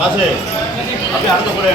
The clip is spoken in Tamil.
காசு அப்படியே அடுத்த கூட